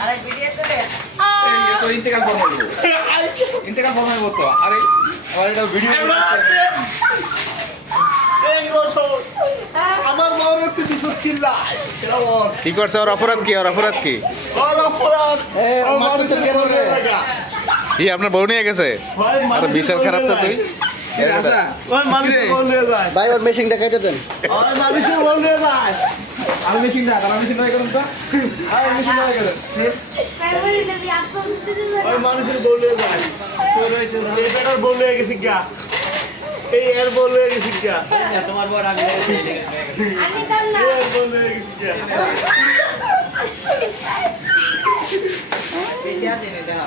আরে ভিডিও করে এই তো ইন্তেকাল ফরমাইবো ইন্তেকাল ফরমাইবো তো আরে আমার এটা ভিডিও আমার মাওর তো বিশেষ কিল্লা কি করছে ওর অপরাধ কি কি আপনার বউ নিয়ে গেছে আর বিশাল খারাপ তো তুই ভাই ওর মেশিনটা কেটে দেন আমি মেশিন না আমি মেশিন ট্রাই করুন তো আমি মেশিন ট্রাই করুন ওই মানুষের বলে যায় এই বেটার বলে গেছি গা এই এর বলে গেছি গা তোমার বড় আগে আমি কাম না এর বলে গেছি গা বেশি আছে রে দেখা